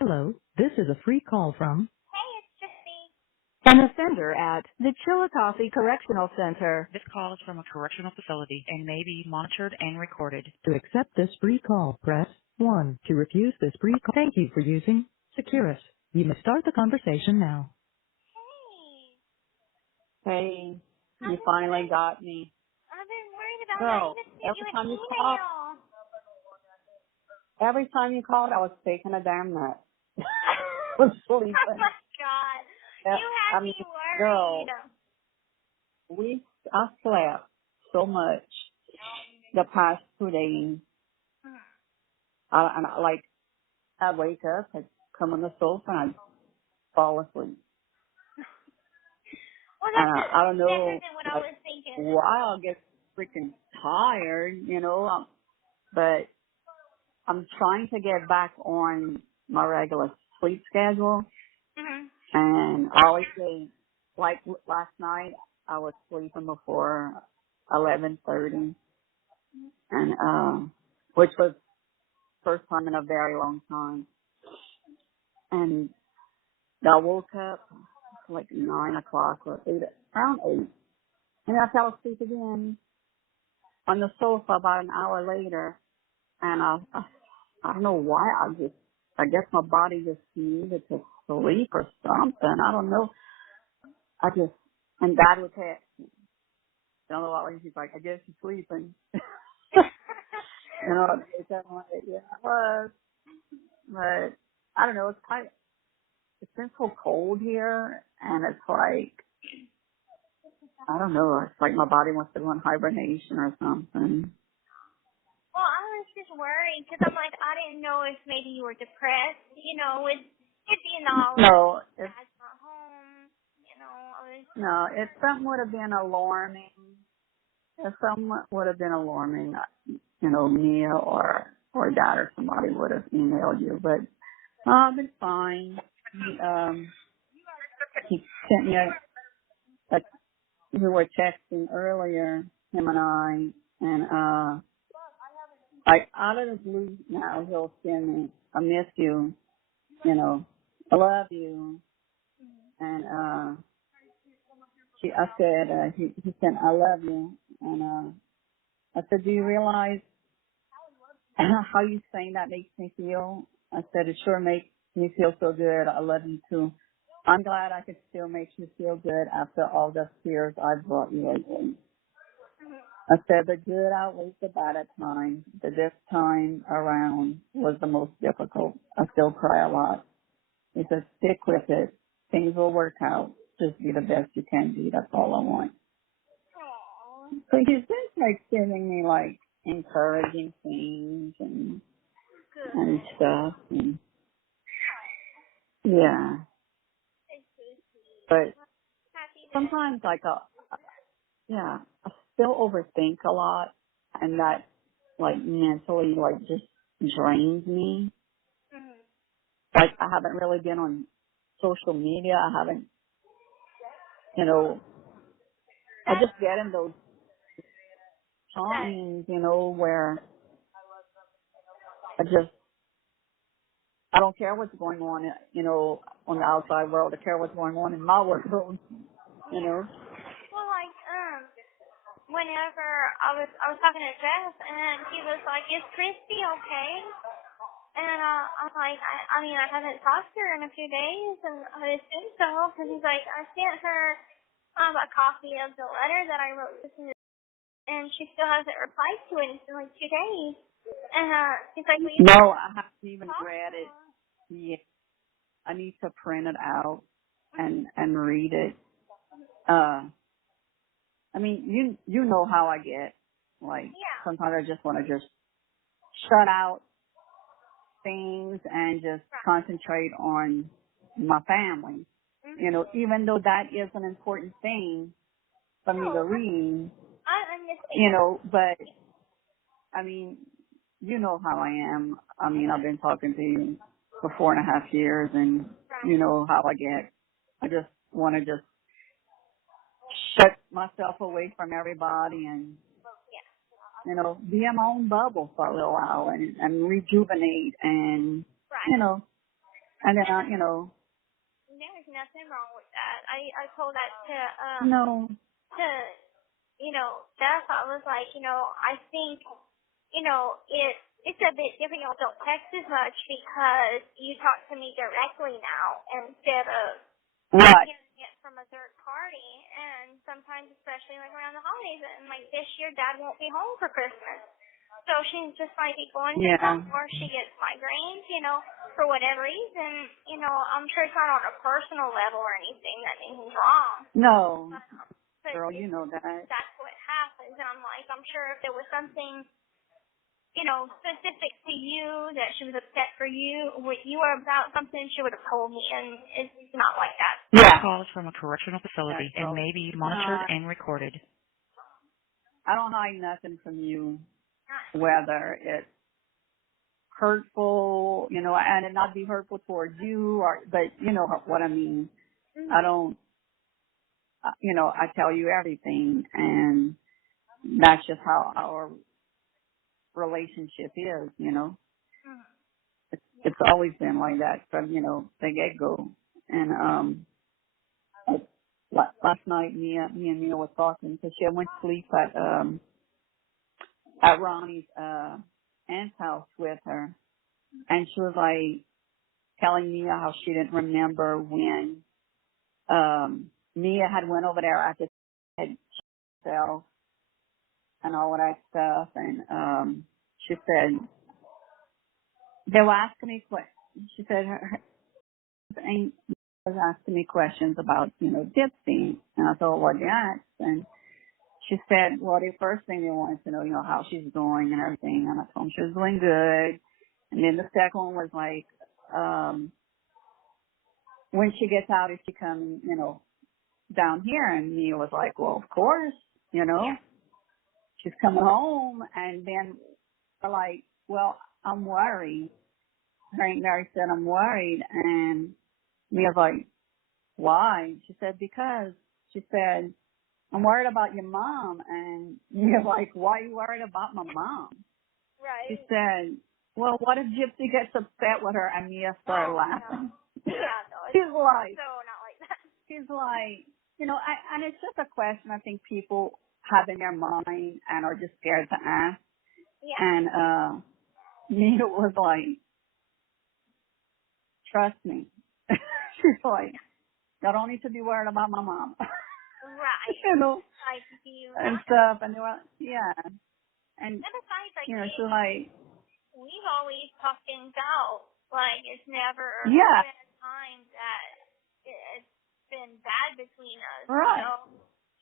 Hello, this is a free call from Hey, it's Gypsy. an offender at the Chillicothe Correctional Center. This call is from a correctional facility and may be monitored and recorded. To accept this free call, press 1. To refuse this free call, thank you for using Securus. You may start the conversation now. Hey, Hey, I've you been finally worried. got me. I've been worried about not Girl, even sent you an email. every time you called, I was taking a damn nap. Was sleeping. Oh my God, you I had me mean, girl, worried. I slept so much the past 2 days. I wake up, I'd come on the sofa, and I'd fall asleep. Well, And that's I don't better know than what I was thinking. why I'll get freaking tired, but I'm trying to get back on my regular sleep schedule. Mhm. And I always say, like last night, I was sleeping before 11:30, and which was first time in a very long time. And I woke up like 9 o'clock or around 8, and I fell asleep again on the sofa about an hour later. And I don't know why. I guess my body just needed to sleep or something. I don't know. And Dad would text me. Don't know why. He's like, I guess you're sleeping. I'm like, yeah, I was. But I don't know. It's been so cold here, and it's like, I don't know. It's like my body wants to go in hibernation or something. Well, I was just worried because I'm like, I didn't know if maybe you were depressed, with it being all No, dad's not home, I was. if something would have been alarming, Mia or Dad or somebody would have emailed you. But I've been fine. He sent me we were texting earlier, him and and like out of the blue now he'll send me, I miss you, I love you, and he sent I love you, and I said, do you realize how you saying that makes me feel? I said, it sure makes me feel so good. I love you too. I'm glad I could still make you feel good after all the tears I've brought you lately. I said, the good outweighs the bad at times. This time around was the most difficult. I still cry a lot. He said, stick with it. Things will work out. Just be the best you can be. That's all I want. Aww. So he's just like sending me like encouraging things and Good. stuff. And yeah. It's so sweet. But Happy that. sometimes I still overthink a lot, and that like mentally like just drains me. Mhm. Like I haven't really been on social media. I haven't, I That's just get in those that. times, where I don't care what's going on, on the outside world. I care what's going on in my world, you Yeah. know. Well, like whenever I was talking to Jeff, and he was like, "Is Kristy okay?" And I'm like, I haven't talked to her in a few days, and I assume so, because he's like, I sent her a copy of the letter that I wrote to him, and she still hasn't replied to it. It's been like 2 days, and he's like, "Will you No, I haven't even talk to read it her?" yet. I need to print it out Mhm. and read it. I mean, you know how I get. Like Yeah. sometimes I just want to just shut out things and just Right. concentrate on my family. Mhm. Even though that is an important thing for me to No, read, I understand. but I mean, you know how I am. I mean, I've been talking to you for 4.5 years, and you Right. know how I get. I just want to just shut myself away from everybody and, Yeah. be in my own bubble for a little while and rejuvenate and, Right. And then, And there's nothing wrong with that. I told that no. to Beth. I was like, I think, it's a bit different. You don't text as much because you talk to me directly now instead of Right. getting it from a third party. And sometimes, especially like around the holidays, and like this year, Dad won't be home for Christmas. So she's just might be going to come, or she gets migraines, for whatever reason. I'm sure it's not on a personal level or anything that anything's wrong. No. But Girl, you know that. That's what happens. And I'm like, I'm sure if there was something, specific to you, that she was upset for you, with you or about something, she would have told me. And it's not like that. Yeah. Calls from a correctional facility and may be monitored and recorded. I don't hide nothing from you, whether it's hurtful, and it not be hurtful towards you, but you know what I mean. Mm-hmm. I don't, I tell you everything, and that's just how our relationship is, It's always been like that from, the get-go. And last night, me and Mia were talking because she went to sleep at Ronnie's aunt's house with her, and she was like telling Mia how she didn't remember when Mia had went over there after had herself and all of that stuff, and she said they were asking me questions. She said her aunt was asking me questions about Gypsy, and I told her what they asked, and she said, well, the first thing they wanted to know, how she's doing and everything, and I told them she was doing good. And then the second one was like, when she gets out, is she coming, down here? And Mia was like, well, of course, she's coming home. And then they're like, well, I'm worried. Her Aunt Mary said, I'm worried. And Mia's like, why? She said, because she said, I'm worried about your mom. And Mia's like, why are you worried about my mom? Right. She said, well, what if Gypsy gets upset with her? And Mia started laughing. No. Yeah, no. She's like, so not like that. She's like, and it's just a question I think people have in their mind and are just scared to ask. Yeah. And Mia was like, trust me. She's like, y'all don't need to be worried about my mom. Right. Like you. And stuff. And they were, yeah. And, besides, like, she's like, we've always talked things out. Like, it's never been a time that it's been bad between us. Right.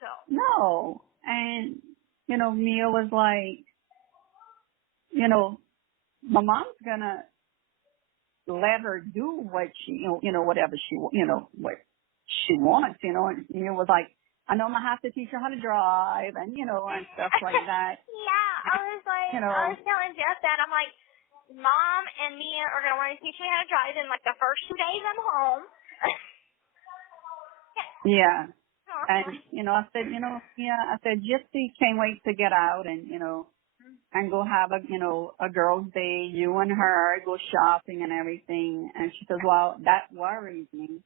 So. No. And, Mia was like, my mom's gonna let her do what she, whatever she, what she wants, and Mia was like, I know I'm gonna have to teach her how to drive and, and stuff like that. Yeah, I was like, I was telling Jeff that, I'm like, Mom and Mia are gonna want to teach me how to drive in like the first 2 days I'm home. Yeah. And, I said, I said, Gypsy can't wait to get out and, and go have a girl's day, you and her, go shopping and everything. And she says, well, that worries me.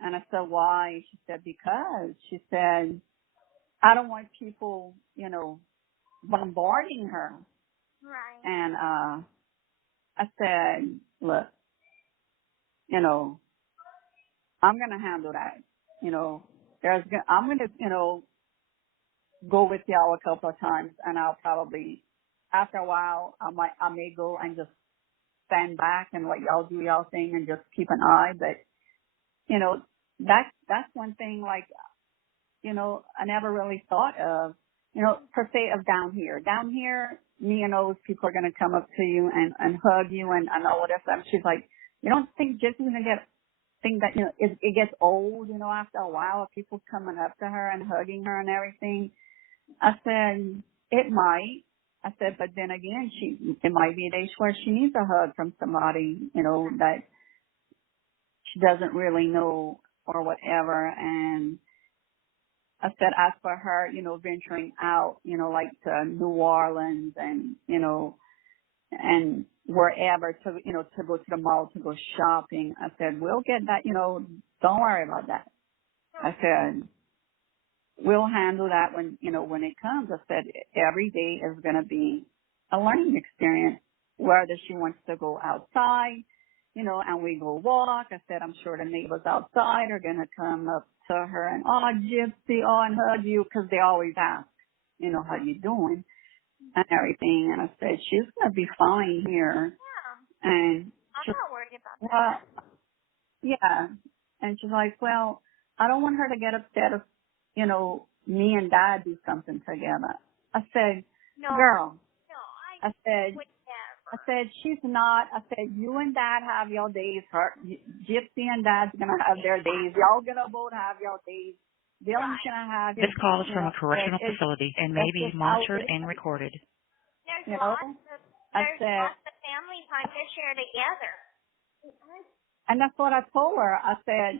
And I said, why? She said, because, she said, I don't want people, bombarding her. Right. And, I said, look, I'm going to handle that. I'm going to, go with y'all a couple of times, and I'll probably, after a while, I may go and just stand back and let y'all do y'all thing and just keep an eye. But, that's one thing, like, I never really thought of, per se of down here. Down here, me and those people are going to come up to you and hug you and all of that stuff. She's like, you don't think Gypsy's going to think that, it gets old, after a while of people coming up to her and hugging her and everything. I said, it might. I said, but then again, it might be a day where she needs a hug from somebody, that she doesn't really know or whatever. And I said, as for her, venturing out, like to New Orleans and, and wherever to, to go to the mall to go shopping. I said, we'll get that, don't worry about that. I said, we'll handle that when it comes. I said, every day is going to be a learning experience, whether she wants to go outside, and we go walk. I said, I'm sure the neighbors outside are going to come up to her and, oh, Gypsy, and hug you, because they always ask, how you doing and everything. And I said, she's going to be fine here. Yeah. And I'm not worried about that. well, yeah. And she's like, well, I don't want her to get upset if, me and Dad do something together. I said, No. girl, No, I said, would never. I said, she's not. I said, you and Dad have your days. Gypsy and Dad's going to have their days. Y'all going to both have your days. Dylan's going to have his. This call is from a correctional facility and may be monitored and recorded. There's lots of family time to share together. And that's what I told her. I said,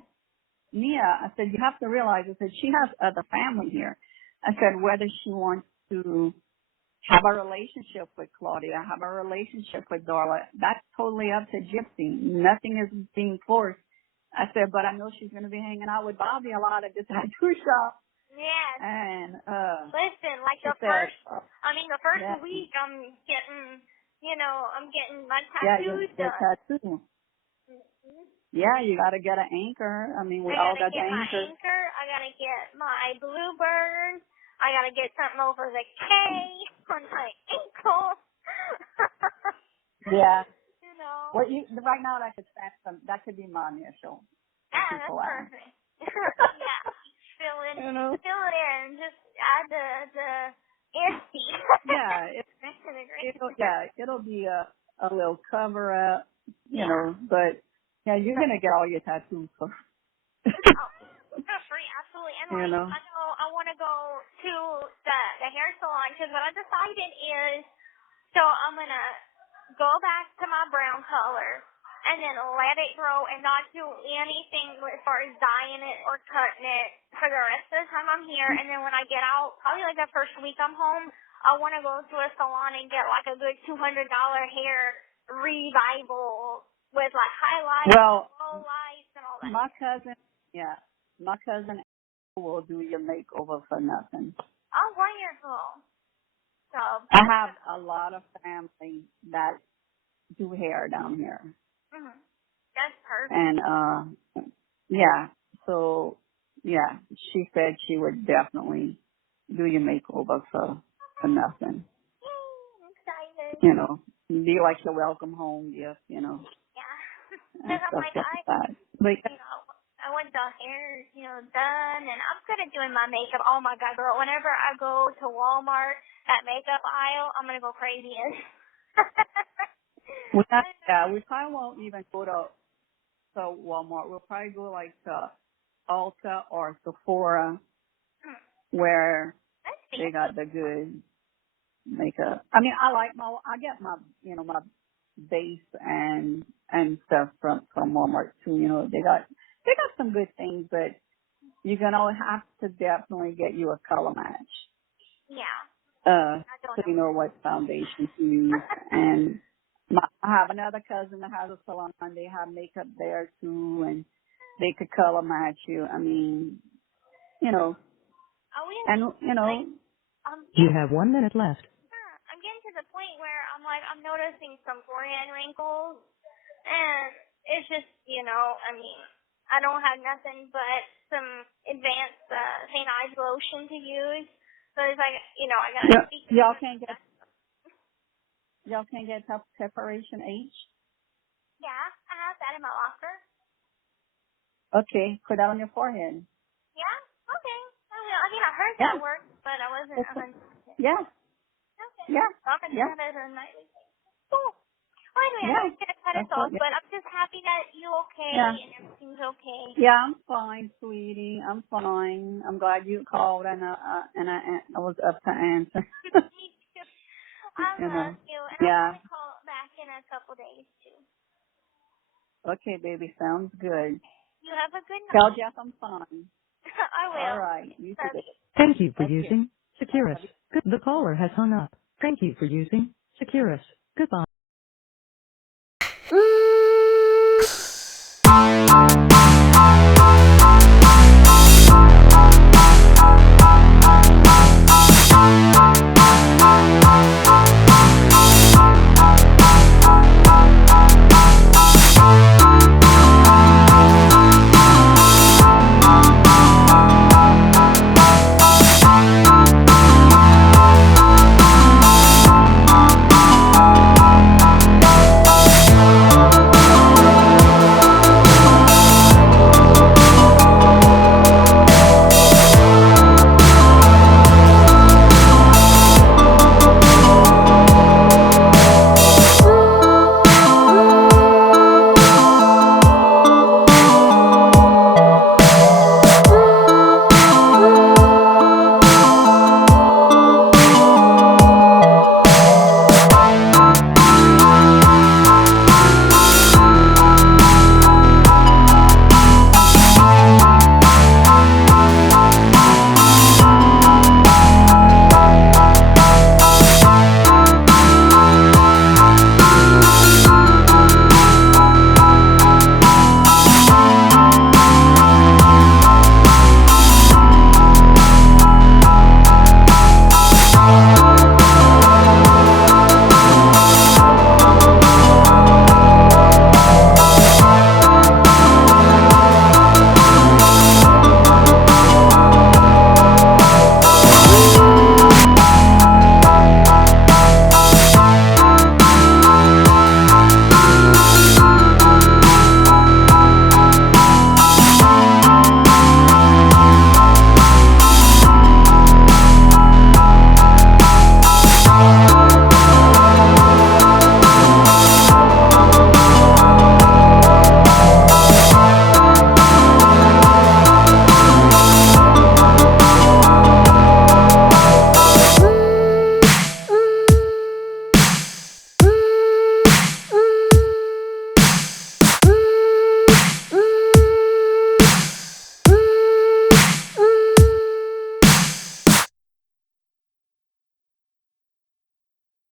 Mia, I said, you have to realize, I said, she has other family here. I said, whether she wants to have a relationship with Claudia, have a relationship with Darla, that's totally up to Gypsy. Nothing is being forced. I said, but I know she's going to be hanging out with Bobby a lot at the tattoo shop. Yes. And, listen, like the first week I'm getting, I'm getting my tattoos done. Tattoo. Yeah, you got to get an anchor. I mean, we all got the anchor. I gotta get my anchor. I gotta get my bluebird. I gotta get something over the K on my ankle. Yeah. Well, right now that could be my initial. Yeah, that's perfect. Yeah, fill it in. Just add the SC. It'll be a little cover up, but. Yeah, you're going to get all your tattoos for free, absolutely. And I want to go to the hair salon because what I decided is, so I'm going to go back to my brown color and then let it grow and not do anything as far as dyeing it or cutting it for the rest of the time I'm here. And then when I get out, probably like the first week I'm home, I want to go to a salon and get like a good $200 hair revival with like highlights, low lights, and all that. My cousin will do your makeover for nothing. Oh, wonderful. So I have a lot of family that do hair down here. Mm-hmm. That's perfect. And she said she would definitely do your makeover for nothing. Yay, I'm excited. Be like your welcome home gift, Yeah. And stuff like that. But, I want the hair, done, and I'm good at doing my makeup. Oh my God, girl! Whenever I go to Walmart, that makeup aisle, I'm gonna go crazy. we probably won't even go to Walmart. We'll probably go like to Ulta or Sephora, where they got the good makeup. I mean, I get my base and stuff from Walmart too. They got some good things, but you're gonna have to definitely get you a color match. Yeah. So you know what foundation to use. And I have another cousin that has a salon. They have makeup there too, and they could color match you. I mean, You have 1 minute left. I'm getting to the point where I'm noticing some forehead wrinkles, and it's just, I don't have nothing but some advanced St. Ives lotion to use. So it's like, I gotta speak to y'all can't get Preparation H? Yeah, I have that in my locker. Okay, put that on your forehead. Yeah? Okay. I heard that worked, but I wasn't 100%. Yeah. Okay. Yeah. I'm going to have it as a nightly thing. Cool. Well, anyway, I'm going to cut us off, but I'm just happy that you're okay and everything's okay. Yeah, I'm fine, sweetie. I'm fine. I'm glad you called and I was up to answer. Me too. I love you, and I'm going to call back in a couple days too. Okay, baby. Sounds good. You have a good night. Tell Jeff I'm fine. I will. All right. You too. Thank you for using Securus. The caller has hung up. Thank you for using Securus. Goodbye.